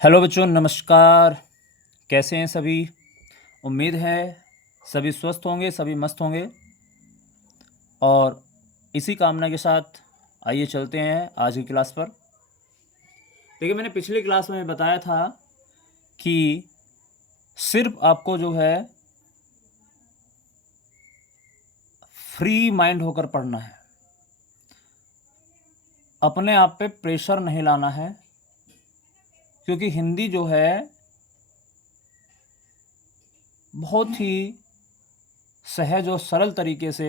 Hello बच्चों, नमस्कार। कैसे हैं सभी? उम्मीद है सभी स्वस्थ होंगे, सभी मस्त होंगे। और इसी कामना के साथ आइए चलते हैं आज की क्लास पर। देखिए, मैंने पिछली क्लास में बताया था कि सिर्फ आपको जो है फ्री माइंड होकर पढ़ना है, अपने आप पे प्रेशर नहीं लाना है, क्योंकि हिंदी जो है बहुत ही सहज और सरल तरीके से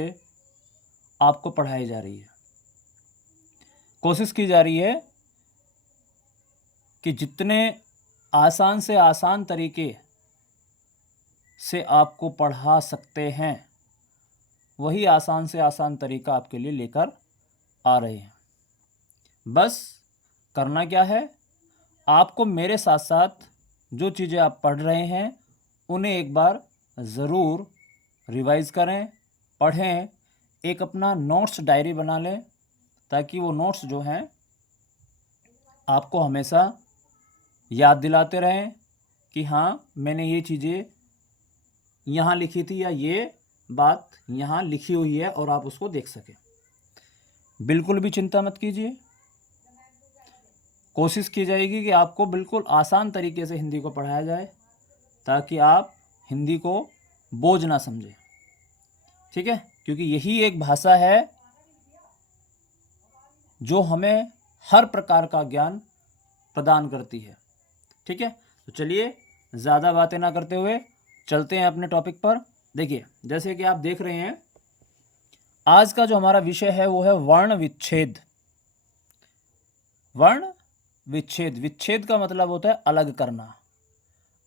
आपको पढ़ाई जा रही है। कोशिश की जा रही है कि जितने आसान से आसान तरीके से आपको पढ़ा सकते हैं, वही आसान से आसान तरीका आपके लिए लेकर आ रहे हैं। बस करना क्या है, आपको मेरे साथ साथ जो चीज़ें आप पढ़ रहे हैं उन्हें एक बार ज़रूर रिवाइज़ करें, पढ़ें, एक अपना नोट्स डायरी बना लें, ताकि वो नोट्स जो हैं आपको हमेशा याद दिलाते रहें कि हाँ, मैंने ये चीज़ें यहाँ लिखी थी या ये बात यहाँ लिखी हुई है, और आप उसको देख सकें। बिल्कुल भी चिंता मत कीजिए। कोशिश की जाएगी कि आपको बिल्कुल आसान तरीके से हिंदी को पढ़ाया जाए, ताकि आप हिंदी को बोझ ना समझें। ठीक है? क्योंकि यही एक भाषा है जो हमें हर प्रकार का ज्ञान प्रदान करती है। ठीक है? तो चलिए, ज़्यादा बातें ना करते हुए चलते हैं अपने टॉपिक पर। देखिए, जैसे कि आप देख रहे हैं, आज का जो हमारा विषय है वो है वर्ण विच्छेद। वर्ण विच्छेद, विच्छेद का मतलब होता है अलग करना।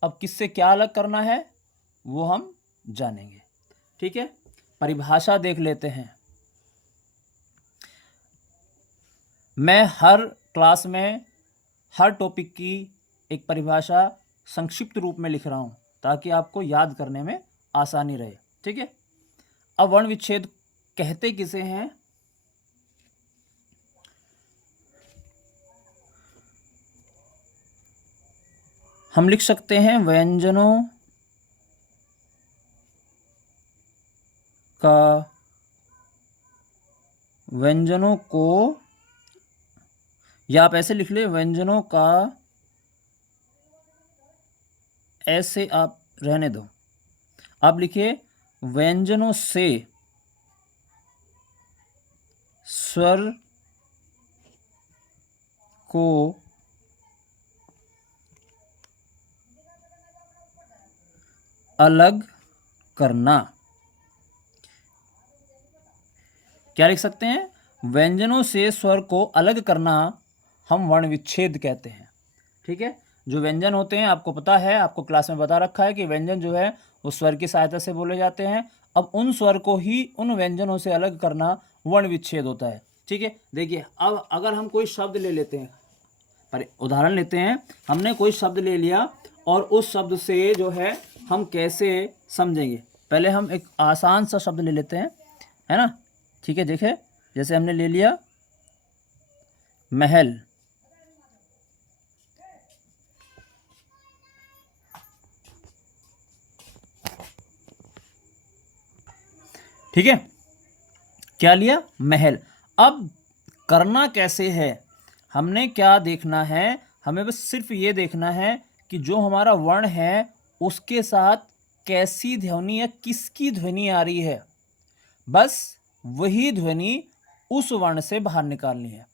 अब किससे क्या अलग करना है वो हम जानेंगे। ठीक है? परिभाषा देख लेते हैं। मैं हर क्लास में हर टॉपिक की एक परिभाषा संक्षिप्त रूप में लिख रहा हूँ, ताकि आपको याद करने में आसानी रहे। ठीक है? अब वर्ण विच्छेद कहते किसे हैं? हम लिख सकते हैं व्यंजनों को, या आप ऐसे लिख ले, व्यंजनों का, ऐसे आप रहने दो, आप लिखिए व्यंजनों से स्वर को अलग करना। क्या लिख सकते हैं? व्यंजनों से स्वर को अलग करना हम वर्ण विच्छेद कहते हैं। ठीक है? जो व्यंजन होते हैं, आपको पता है, आपको क्लास में बता रखा है कि व्यंजन जो है वो स्वर की सहायता से बोले जाते हैं। अब उन स्वर को ही उन व्यंजनों से अलग करना वर्ण विच्छेद होता है। ठीक है? देखिए, अब अगर हम कोई शब्द ले लेते हैं, पर उदाहरण लेते हैं, हमने कोई शब्द ले लिया और उस शब्द से जो है हम कैसे समझेंगे। पहले हम एक आसान सा शब्द ले लेते हैं, है ना? ठीक है? देखिए, जैसे हमने ले लिया महल। ठीक है? क्या लिया? महल। अब करना कैसे है, हमने क्या देखना है? हमें बस सिर्फ ये देखना है कि जो हमारा वर्ण है उसके साथ कैसी ध्वनि या किसकी ध्वनि आ रही है, बस वही ध्वनि उस वर्ण से बाहर निकालनी है।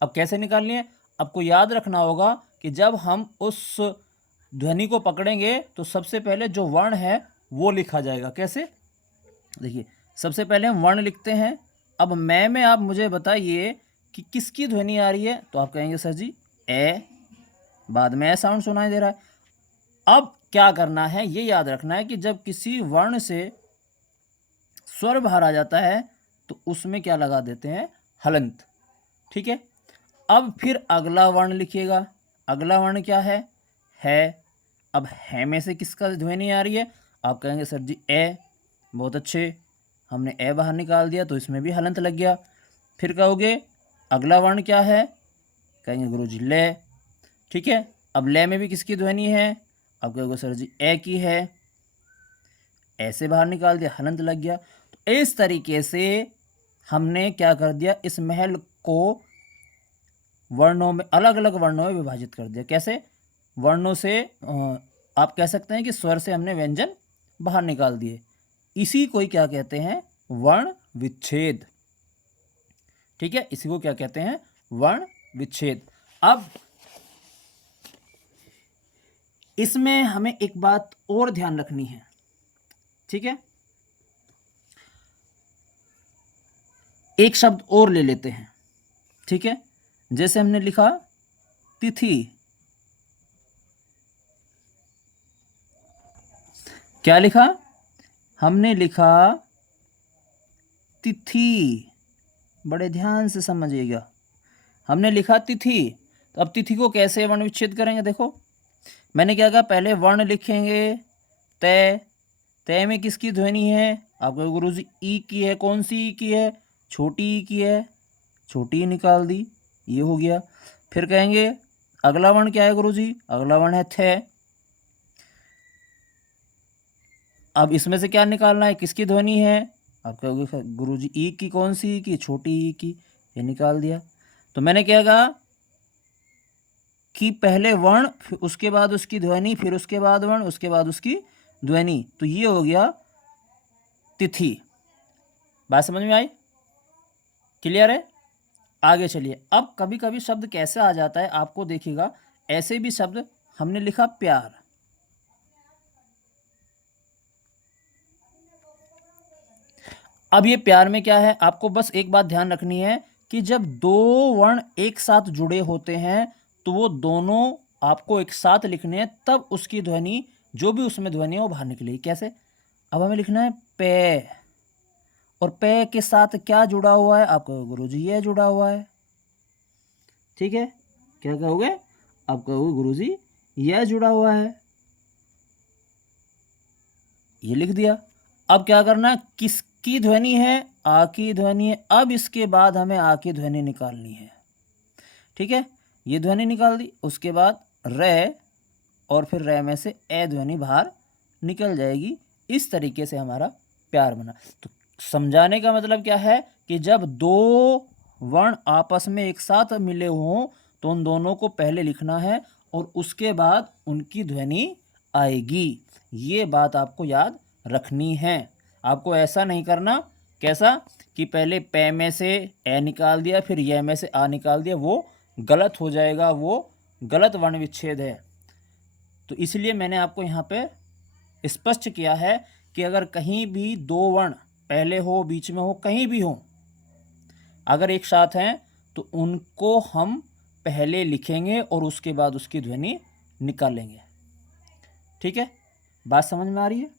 अब कैसे निकालनी है? आपको याद रखना होगा कि जब हम उस ध्वनि को पकड़ेंगे तो सबसे पहले जो वर्ण है वो लिखा जाएगा। कैसे? देखिए, सबसे पहले हम वर्ण लिखते हैं। अब मैं में आप मुझे बताइए कि किसकी ध्वनि आ रही है, तो आप कहेंगे सर जी ए, बाद में ए साउंड सुनाई दे रहा है। अब क्या करना है, ये याद रखना है कि जब किसी वर्ण से स्वर बाहर आ जाता है तो उसमें क्या लगा देते हैं? हलंत। ठीक है? अब फिर अगला वर्ण लिखिएगा। अगला वर्ण क्या है? अब है में से किसका ध्वनि आ रही है? आप कहेंगे सर जी ए। बहुत अच्छे, हमने ए बाहर निकाल दिया तो इसमें भी हलंत लग गया। फिर कहोगे अगला वर्ण क्या है? कहेंगे गुरुजी ले। ठीक है? अब ले में भी किसकी ध्वनि है? अब कहोगे सर जी ए की है, ऐसे बाहर निकाल दिया, हलंत लग गया। तो इस तरीके से हमने क्या कर दिया, इस महल को वर्णों में, अलग अलग वर्णों में विभाजित कर दिया। कैसे? वर्णों से आप कह सकते हैं कि स्वर से हमने व्यंजन बाहर निकाल दिए। इसी को ही क्या कहते हैं? वर्ण विच्छेद। ठीक है, इसी को क्या कहते हैं? वर्ण विच्छेद। अब इसमें हमें एक बात और ध्यान रखनी है। ठीक है, एक शब्द और ले लेते हैं। ठीक है, जैसे हमने लिखा तिथि, क्या लिखा? हमने लिखा तिथि, बड़े ध्यान से समझिएगा, हमने लिखा तिथि। तो अब तिथि को कैसे वर्ण विच्छेद करेंगे? देखो मैंने क्या कहा, पहले वर्ण लिखेंगे, तय, तय में किसकी ध्वनि है? आपको गुरुजी ई की है। कौन सी ई की है? छोटी ई की है, छोटी ई निकाल दी, ये हो गया। फिर कहेंगे अगला वर्ण क्या है गुरुजी? अगला वर्ण है थ। अब इसमें से क्या निकालना है, किसकी ध्वनि है? आप कहोगे गुरुजी ई की। कौन सी ई की? छोटी ई की, ये निकाल दिया। तो मैंने क्या कहा कि पहले वर्ण, फिर उसके बाद उसकी ध्वनि, फिर उसके बाद वर्ण, उसके बाद उसकी ध्वनि। तो ये हो गया तिथि। बात समझ में आई? क्लियर है? आगे चलिए। अब कभी कभी शब्द कैसे आ जाता है आपको देखिएगा, ऐसे भी शब्द हमने लिखा प्यार। अब ये प्यार में क्या है, आपको बस एक बात ध्यान रखनी है कि जब दो वर्ण एक साथ जुड़े होते हैं तो वो दोनों आपको एक साथ लिखने हैं, तब उसकी ध्वनि, जो भी उसमें ध्वनि है वो बाहर निकलेगी। कैसे? अब हमें लिखना है पे, और पे के साथ क्या जुड़ा हुआ है? आपको गुरुजी ये जुड़ा हुआ है। ठीक है, क्या कहोगे? आप कहोगे गुरुजी यह जुड़ा हुआ है, ये लिख दिया। अब क्या करना, किसकी ध्वनि है? आ की ध्वनि है। अब इसके बाद हमें आ की ध्वनि निकालनी है। ठीक है, ये ध्वनि निकाल दी, उसके बाद रे, और फिर रे में से ए ध्वनि बाहर निकल जाएगी। इस तरीके से हमारा प्यार बना। तो समझाने का मतलब क्या है कि जब दो वर्ण आपस में एक साथ मिले हों तो उन दोनों को पहले लिखना है और उसके बाद उनकी ध्वनि आएगी। ये बात आपको याद रखनी है। आपको ऐसा नहीं करना, कैसा कि पहले पे में से ए निकाल दिया, फिर ये में से आ निकाल दिया, वो गलत हो जाएगा, वो गलत वर्ण विच्छेद है। तो इसलिए मैंने आपको यहाँ पे स्पष्ट किया है कि अगर कहीं भी दो वर्ण पहले हो, बीच में हो, कहीं भी हो, अगर एक साथ हैं तो उनको हम पहले लिखेंगे और उसके बाद उसकी ध्वनि निकालेंगे। ठीक है, बात समझ में आ रही है?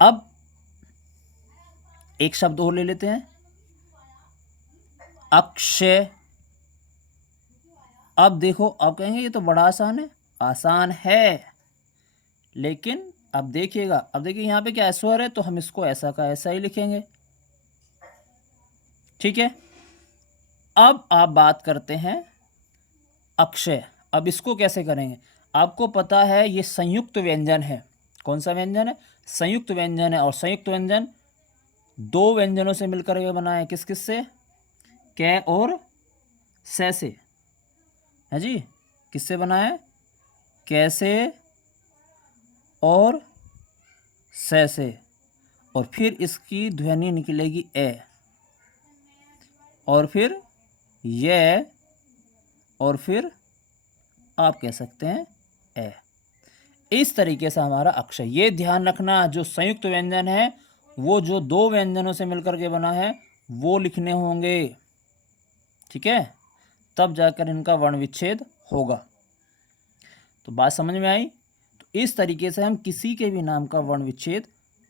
अब एक शब्द और ले लेते हैं, अक्षय। अब देखो, अब कहेंगे ये तो बड़ा आसान है। आसान है, लेकिन अब देखिएगा, अब देखिए यहाँ पे क्या स्वर है, तो हम इसको ऐसा का ऐसा ही लिखेंगे। ठीक है, अब आप बात करते हैं अक्षय। अब इसको कैसे करेंगे? आपको पता है ये संयुक्त व्यंजन है। कौन सा व्यंजन है? संयुक्त व्यंजन है। और संयुक्त व्यंजन दो व्यंजनों से मिलकर के बना है। किस किस से? कै और से है जी। किससे बना है? कैसे और से। और फिर इसकी ध्वनि निकलेगी ए, और फिर ये, और फिर आप कह सकते हैं ए। इस तरीके से हमारा अक्षर, ये ध्यान रखना, जो संयुक्त व्यंजन है वो जो दो व्यंजनों से मिलकर के बना है वो लिखने होंगे। ठीक है, तब जाकर इनका वर्ण विच्छेद होगा। तो बात समझ में आई? तो इस तरीके से हम किसी के भी नाम का वर्ण विच्छेद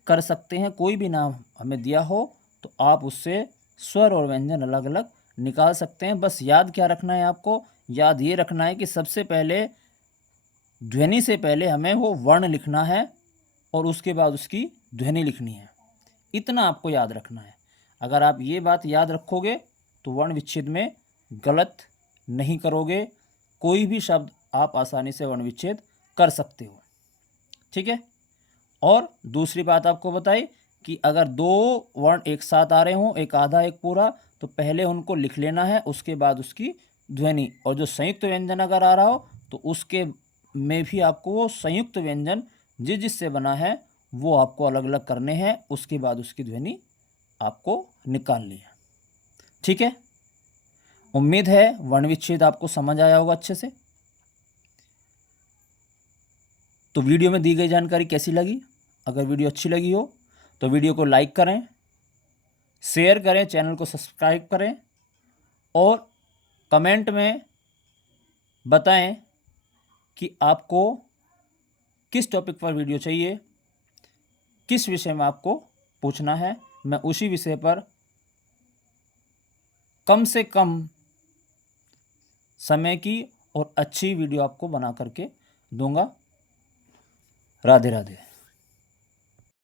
कर सकते हैं। कोई भी नाम हमें दिया हो तो आप उससे स्वर और व्यंजन अलग अलग निकाल सकते हैं। बस याद क्या रखना है आपको? याद ये रखना है कि सबसे पहले ध्वनि से पहले हमें वो वर्ण लिखना है और उसके बाद उसकी ध्वनि लिखनी है। इतना आपको याद रखना है। अगर आप ये बात याद रखोगे तो वर्ण विच्छेद में गलत नहीं करोगे कोई भी शब्द आप आसानी से वर्ण विच्छेद कर सकते हो। ठीक है। और दूसरी बात आपको बताई कि अगर दो वर्ण एक साथ आ रहे हों, एक आधा एक पूरा, तो पहले उनको लिख लेना है, उसके बाद उसकी ध्वनि। और जो संयुक्त व्यंजन अगर आ रहा हो तो उसके में भी आपको वो संयुक्त व्यंजन जिससे बना है वो आपको अलग अलग करने हैं, उसके बाद उसकी ध्वनि आपको निकालनी है। ठीक है। उम्मीद है वर्ण विच्छेद आपको समझ आया होगा अच्छे से। तो वीडियो में दी गई जानकारी कैसी लगी? अगर वीडियो अच्छी लगी हो तो वीडियो को लाइक करें, शेयर करें, चैनल को सब्सक्राइब करें और कमेंट में बताएं कि आपको किस टॉपिक पर वीडियो चाहिए, किस विषय में आपको पूछना है। मैं उसी विषय पर कम से कम समय की और अच्छी वीडियो आपको बना करके दूंगा। राधे राधे।